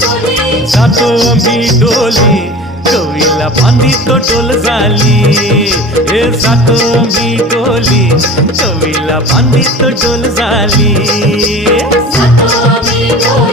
जातो आम्ही डोली कवीला बांधी तो डोल झाली हे जातो आम्ही डोली कवीला बांधी तो डोल झाली जातो आम्ही डोली